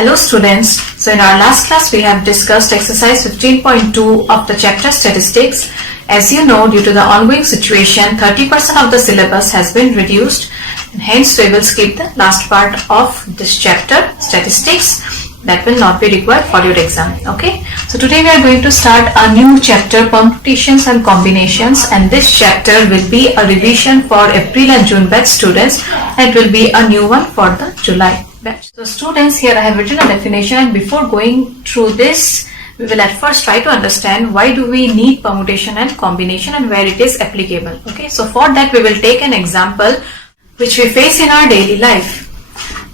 Hello students, so in our last class we have discussed exercise 15.2 of the chapter statistics. As you know, due to the ongoing situation, 30% of the syllabus has been reduced and hence we will skip the last part of this chapter statistics that will not be required for your exam. Okay, so today we are going to start a new chapter, Permutations and Combinations, and this chapter will be a revision for April and June batch students and will be a new one for the July batch. So students, here I have written a definition, and before going through this we will at first try to understand why do we need permutation and combination and where it is applicable. Okay, so for that we will take an example which we face in our daily life.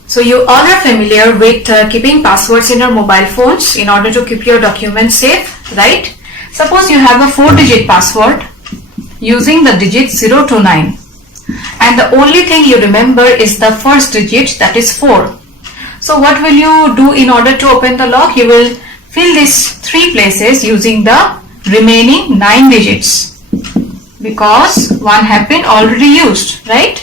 So you all are familiar with keeping passwords in your mobile phones in order to keep your documents safe, right? Suppose you have a 4-digit password using the digits 0 to 9. And the only thing you remember is the first digit, that is 4. So what will you do in order to open the lock? You will fill these 3 places using the remaining 9 digits because one have been already used, right?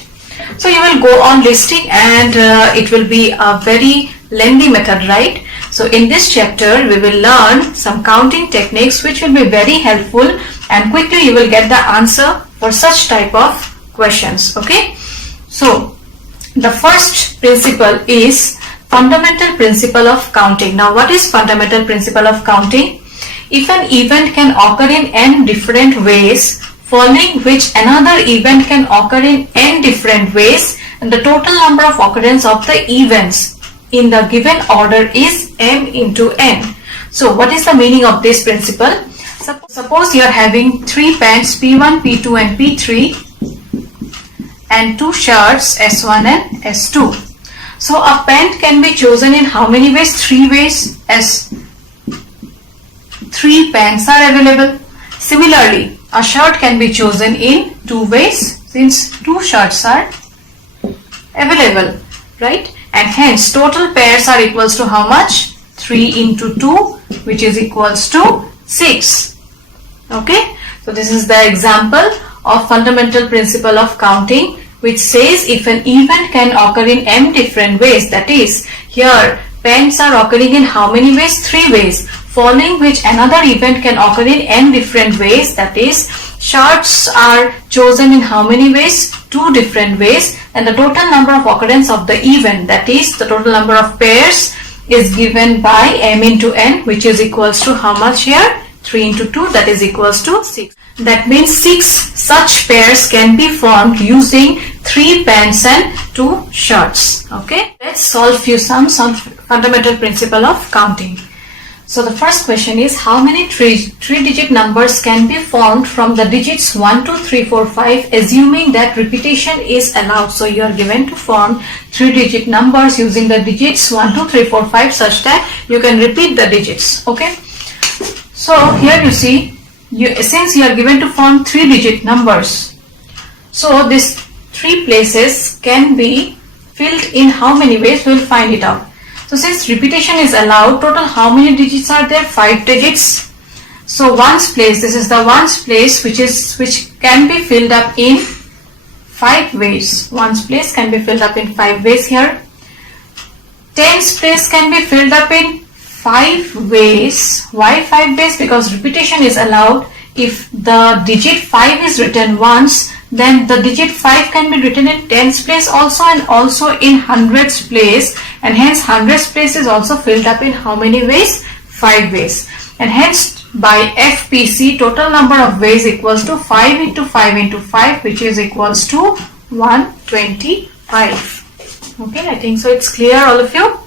So you will go on listing and it will be a very lengthy method, right? So in this chapter we will learn some counting techniques which will be very helpful, and quickly you will get the answer for such type of questions. Okay, so the first principle is fundamental principle of counting. Now what is fundamental principle of counting? If an event can occur in n different ways, following which another event can occur in n different ways, and the total number of occurrence of the events in the given order is m into n. So what is the meaning of this principle? Suppose you are having 3 pens P1, P2 and P3 and 2 shirts S1 and S2. So a pen can be chosen in how many ways? 3 ways, as 3 pens are available. Similarly, a shirt can be chosen in 2 ways since 2 shirts are available, right? And hence total pairs are equals to how much? 3 into 2, which is equals to 6. Okay, so this is the example of fundamental principle of counting, which says if an event can occur in m different ways, that is, here pens are occurring in how many ways? 3 ways, following which another event can occur in n different ways, that is, shirts are chosen in how many ways? 2 different ways, and the total number of occurrence of the event, that is, the total number of pairs, is given by m into n, which is equals to how much here? 3 into 2, that is equals to 6. That means 6 such pairs can be formed using 3 pens and 2 shirts. Okay, let's solve few sums on fundamental principle of counting. So the first question is, how many 3-digit numbers can be formed from the digits 1, 2, 3, 4, 5, assuming that repetition is allowed? So you are given to form 3-digit numbers using the digits 1, 2, 3, 4, 5 such that you can repeat the digits. Okay, so here you see, since you are given to form 3-digit numbers, so these 3 places can be filled in how many ways? We will find it out. So since repetition is allowed, total how many digits are there? 5 digits. So ones place, this is the ones place which can be filled up in 5 ways. Ones place can be filled up in 5 ways here. Tens place can be filled up in 5 ways. Why 5 ways? Because repetition is allowed. If the digit 5 is written once, then the digit 5 can be written in tens place also and also in hundreds place, and hence hundreds place is also filled up in how many ways? 5 ways. And hence by FPC, total number of ways equals to 5 into 5 into 5, which is equals to 125. Okay, I think so it's clear, all of you.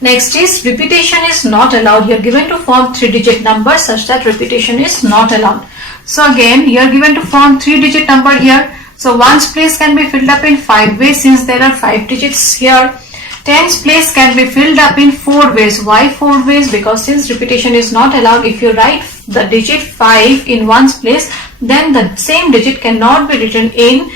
Next is repetition is not allowed. You are given to form 3-digit number such that repetition is not allowed. So again, you are given to form 3-digit number here. So ones place can be filled up in 5 ways since there are 5 digits here. Tens place can be filled up in 4 ways. Why 4 ways? Because since repetition is not allowed, if you write the digit 5 in ones place, then the same digit cannot be written in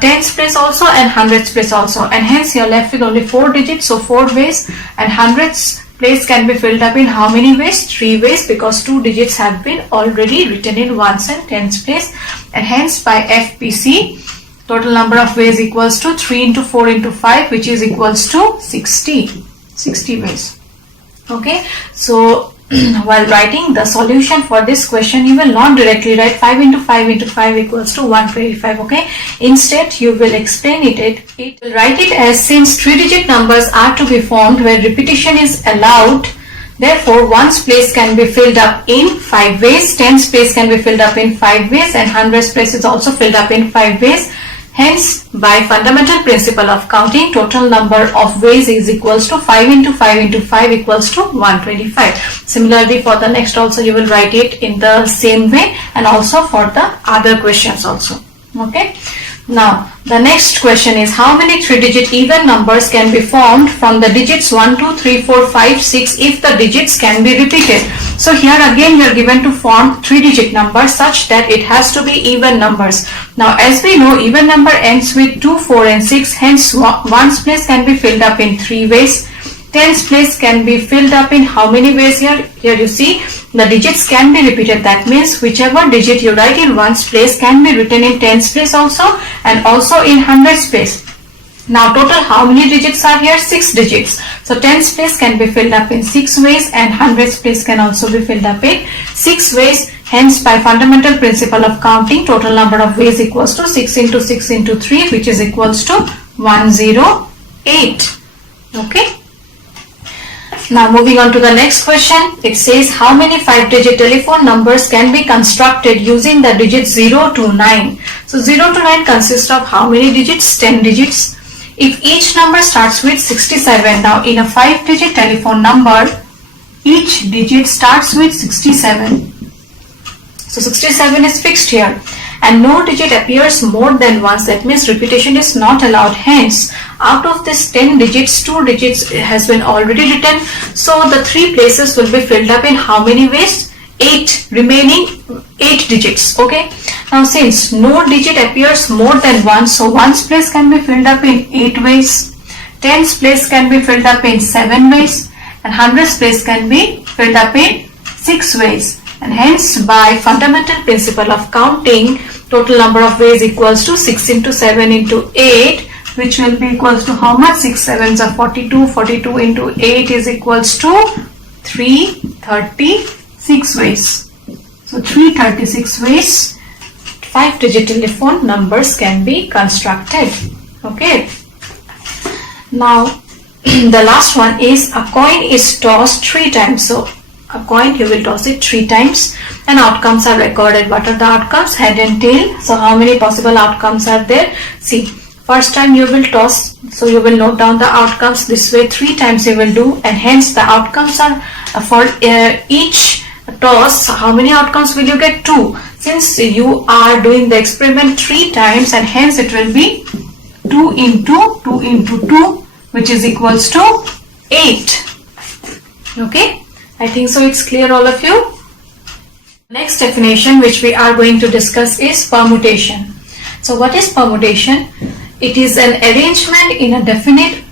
tens place also and hundreds place also, and hence you are left with only 4 digits, so 4 ways. And hundreds place can be filled up in how many ways? 3 ways, because 2 digits have been already written in ones and tens place, and hence by FPC Total number of ways equals to 3 into 4 into 5, which is equals to 60. 60 ways. Okay, so while writing the solution for this question, you will not directly write 5 into 5 into 5 equals to 125. Okay, instead you will explain it write it as, since 3-digit numbers are to be formed where repetition is allowed, therefore ones place can be filled up in 5 ways, tens place can be filled up in 5 ways, and hundreds place is also filled up in 5 ways. Hence, by fundamental principle of counting, total number of ways is equals to 5 into 5 into 5 equals to 125. Similarly, for the next also you will write it in the same way, and also for the other questions also. Okay. Now, the next question is, how many 3-digit even numbers can be formed from the digits 1, 2, 3, 4, 5, 6 if the digits can be repeated? So here again you are given to form 3-digit number such that it has to be even numbers. Now, as we know, even number ends with 2, 4 and 6, hence ones place can be filled up in 3 ways. Tens place can be filled up in how many ways here? Here you see the digits can be repeated. That means whichever digit you write in ones place can be written in tens place also, and also in hundreds place. Now total how many digits are here? 6 digits. So tens place can be filled up in 6 ways, and hundreds place can also be filled up in 6 ways. Hence, by fundamental principle of counting, total number of ways equals to 6 into 6 into 3, which is equals to 108. Okay. Now moving on to the next question, it says how many 5-digit telephone numbers can be constructed using the digits 0 to 9. So 0 to 9 consists of how many digits? 10 digits. If each number starts with 67, now in a 5-digit telephone number, each digit starts with 67. So 67 is fixed here, and no digit appears more than once. That means repetition is not allowed. Hence, out of this 10 digits, 2 digits has been already written. So the 3 places will be filled up in how many ways? 8, remaining 8 digits. Okay. Now since no digit appears more than once, so ones place can be filled up in 8 ways. Tens place can be filled up in 7 ways, and hundreds place can be filled up in 6 ways. And hence, by fundamental principle of counting, total number of ways equals to 6 into 7 into 8, which will be equals to how much? 6 sevens are 42. 42 into 8 is equals to 336 ways. So 336 ways 5-digit telephone numbers can be constructed. Okay. Now the last one is, a coin is tossed 3 times. So a coin, you will toss it 3 times and outcomes are recorded. What are the outcomes? Head and tail. So how many possible outcomes are there? See, first time you will toss, so you will note down the outcomes this way. 3 times you will do, and hence the outcomes are for each toss. How many outcomes will you get? 2. Since you are doing the experiment 3 times, and hence it will be 2 into 2 into 2, which is equals to 8. Okay. I think so it's clear, all of you. Next definition which we are going to discuss is permutation. So what is permutation? It is an arrangement in a definite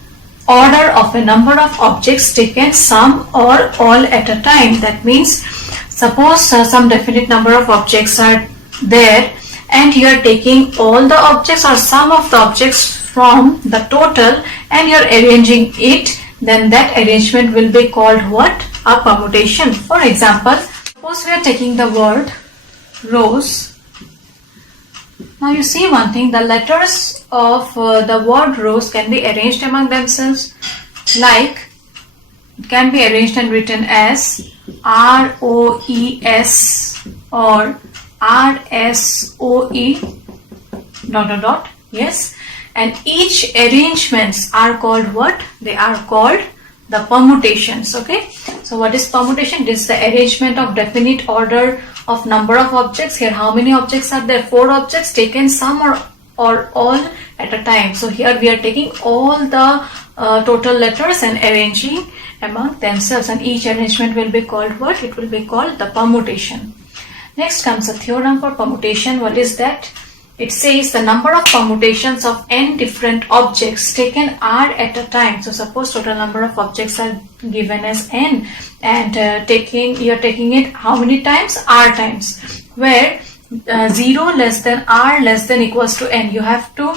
order of a number of objects taken some or all at a time. That means suppose some definite number of objects are there and you are taking all the objects or some of the objects from the total and you are arranging it, then that arrangement will be called what? A permutation. For example, suppose we are taking the word rose. Now you see one thing, the letters of the word rose can be arranged among themselves, like it can be arranged and written as R-O-E-S or R-S-O-E ... Yes, and each arrangements are called what? They are called the permutations. Okay, so what is permutation? It is the arrangement of definite order of number of objects. Here how many objects are there? 4 objects taken some or all at a time. So here we are taking all the total letters and arranging among themselves, and each arrangement will be called what? It will be called the permutation. Next comes a theorem for permutation. What is that? It says the number of permutations of n different objects taken are at a time. So suppose total number of objects are given as n, and you are taking it how many times? R times, where 0 less than r less than equals to n. You have to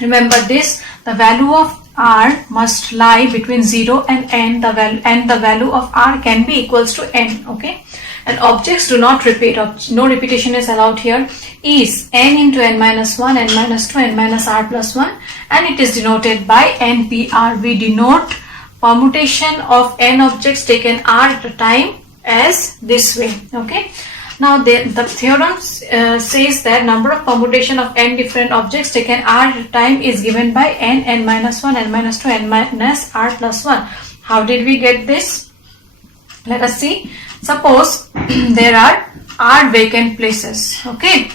remember this. The value of r must lie between 0 and n, the value of r can be equals to n. Okay, and objects do not repeat, no repetition is allowed here, is n into n minus 1, n minus 2, n minus r plus 1, and it is denoted by npr. We denote permutation of n objects taken r at a time as this way. Okay, now the theorem says that number of permutation of n different objects taken r at a time is given by n, n minus 1, n minus 2, n minus r plus 1. How did we get this? Let us see. Suppose there are r vacant places. Okay,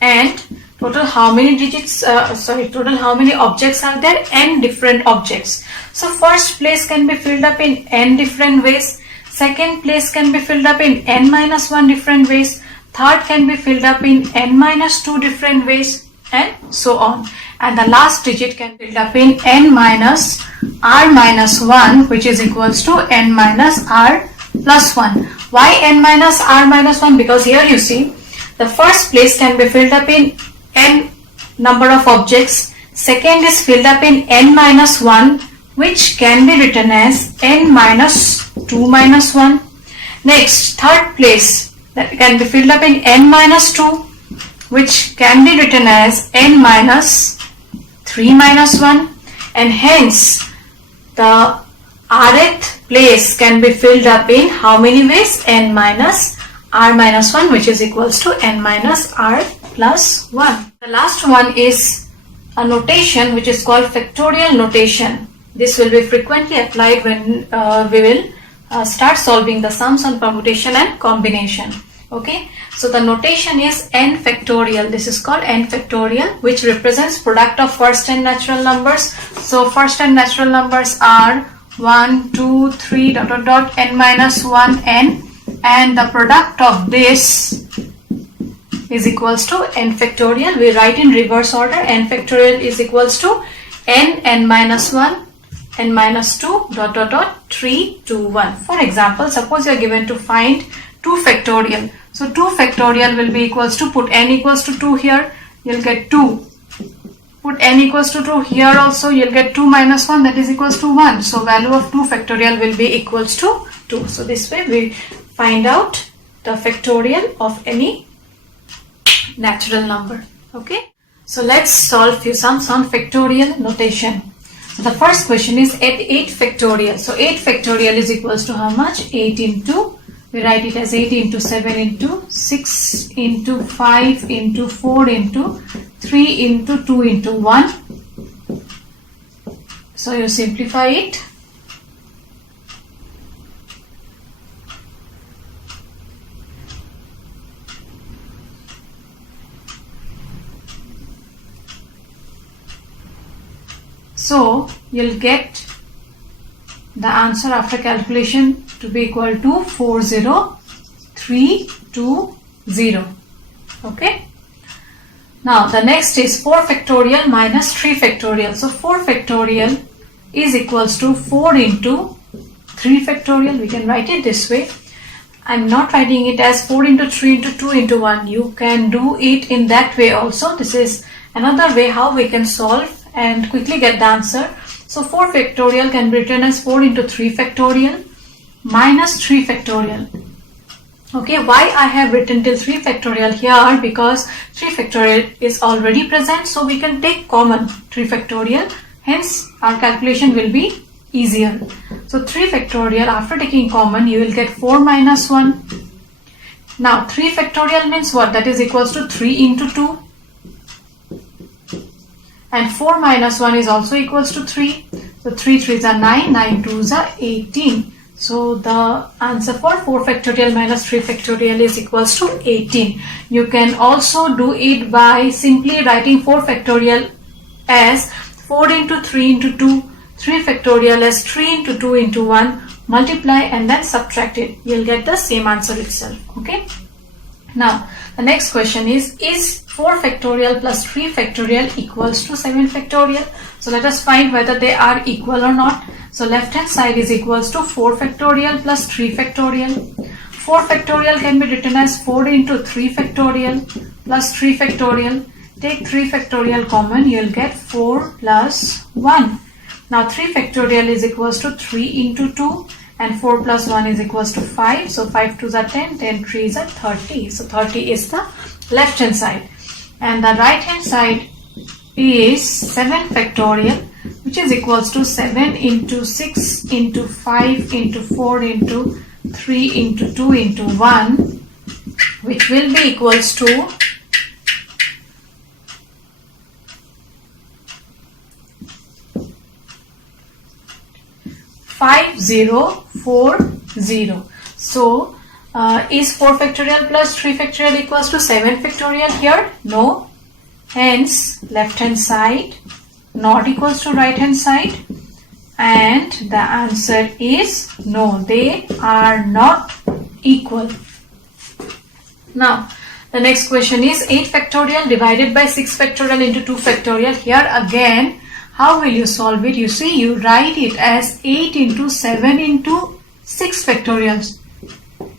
and total how many digits, total how many objects are there? N different objects. So first place can be filled up in n different ways. Second place can be filled up in n minus 1 different ways. Third can be filled up in n minus 2 different ways, and so on. And the last digit can be filled up in n minus r minus 1, which is equals to n minus r plus 1. Why n minus r minus 1? Because here you see the first place can be filled up in n number of objects. Second is filled up in n minus 1, which can be written as n minus 2 minus 1. Next, third place that can be filled up in n minus 2, which can be written as n minus 3 minus 1, and hence the rth place can be filled up in how many ways? N minus r minus 1, which is equals to n minus r plus 1. The last one is a notation which is called factorial notation. This will be frequently applied when we will start solving the sums on permutation and combination. Okay, so the notation is n factorial. This is called n factorial, which represents product of first n natural numbers. So first n natural numbers are 1, 2, 3, dot dot dot, n minus 1, n, and the product of this is equals to n factorial. We write in reverse order. N factorial is equals to n minus 1, n minus 2, dot dot dot, 3, 2, 1. For example, suppose you are given to find 2 factorial. So 2 factorial will be equals to, put n equals to 2 here, you'll get 2. Put n equals to 2 here also, you'll get 2 minus 1, that is equals to 1. So value of 2 factorial will be equals to 2. So this way we find out the factorial of any natural number. Okay, so let's solve few sums on factorial notation. So the first question is at 8 factorial. So 8 factorial is equals to how much? 8 into, we write it as 8 into 7 into 6 into 5 into 4 into 3 into 2 into 1. So you simplify it. So you'll get the answer after calculation to be equal to 40320. Okay. Now the next is 4 factorial minus 3 factorial. So 4 factorial is equals to 4 into 3 factorial. We can write it this way. I'm not writing it as 4 into 3 into 2 into 1. You can do it in that way also. This is another way how we can solve and quickly get the answer. So 4 factorial can be written as 4 into 3 factorial minus 3 factorial. Okay, why I have written till 3 factorial here? Because 3 factorial is already present, so we can take common 3 factorial. Hence our calculation will be easier. So 3 factorial, after taking common, you will get 4 minus 1. Now 3 factorial means what? That is equals to 3 into 2. And 4 minus 1 is also equals to 3. So 3 3s are 9, 9 2s are 18. So the answer for 4 factorial minus 3 factorial is equals to 18. You can also do it by simply writing 4 factorial as 4 into 3 into 2, 3 factorial as 3 into 2 into 1, multiply and then subtract it. You'll get the same answer itself. Okay. Now the next question is 4 factorial plus 3 factorial equals to 7 factorial? So let us find whether they are equal or not. So left hand side is equals to 4 factorial plus 3 factorial. 4 factorial can be written as 4 into 3 factorial plus 3 factorial. Take 3 factorial common, you will get 4 plus 1. Now 3 factorial is equals to 3 into 2 and 4 plus 1 is equals to 5. So 5 2s are 10, 10 3s are 30. So 30 is the left hand side. And the right hand side is 7 factorial, which is equals to 7 into 6 into 5 into 4 into 3 into 2 into 1, which will be equals to 5040. So is 4 factorial plus 3 factorial equals to 7 factorial here? No. Hence left hand side not equals to right hand side, and the answer is no, they are not equal. Now the next question is 8 factorial divided by 6 factorial into 2 factorial. Here again, how will you solve it? You see, you write it as 8 into 7 into 6 factorials.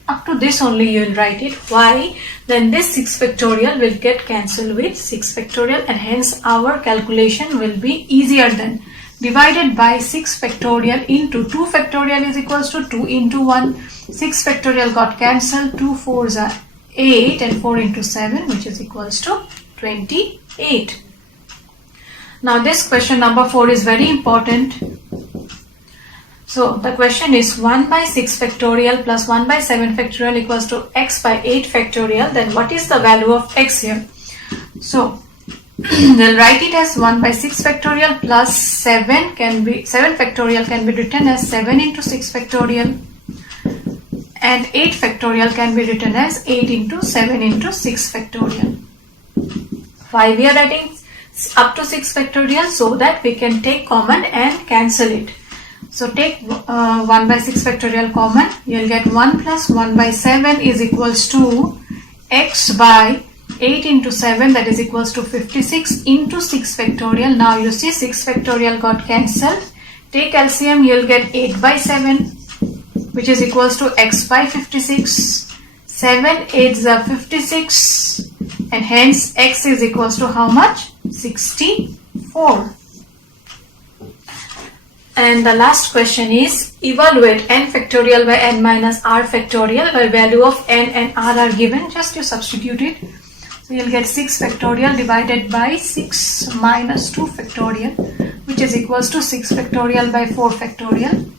Up to this only you will write it. Why? Then this 6 factorial will get cancelled with 6 factorial, and hence our calculation will be easier then. Divided by 6 factorial into 2 factorial is equals to 2 into 1. 6 factorial got cancelled. 2 4s are 8 and 4 into 7, which is equals to 28. Now this question number 4 is very important. So the question is 1 by 6 factorial plus 1 by 7 factorial equals to x by 8 factorial. Then what is the value of x here? So we'll write it as 1 by 6 factorial plus 7 factorial can be written as 7 into 6 factorial, and 8 factorial can be written as 8 into 7 into 6 factorial. Why we are adding up to 6 factorial? So that we can take common and cancel it. So take 1 by 6 factorial common, you will get 1 plus 1 by 7 is equals to x by 8 into 7, that is equals to 56 into 6 factorial. Now you see 6 factorial got cancelled. Take LCM, you will get 8 by 7, which is equals to x by 56. 7 8s are 56, and hence x is equals to how much? 64. And the last question is evaluate n factorial by n minus r factorial, where value of n and r are given. Just you substitute it. So you'll get 6 factorial divided by 6 minus 2 factorial, which is equals to 6 factorial by 4 factorial,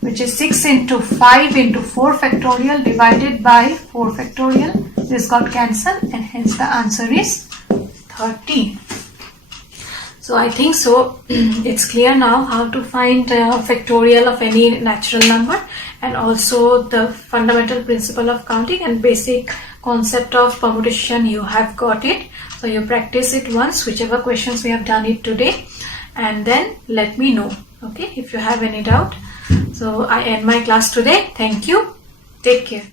which is 6 into 5 into 4 factorial divided by 4 factorial. This got cancelled, and hence the answer is 30. So I think so it's clear now how to find factorial of any natural number, and also the fundamental principle of counting and basic concept of permutation. You have got it. So you practice it once, whichever questions we have done it today, and then let me know, okay, if you have any doubt. So I end my class today. Thank you. Take care.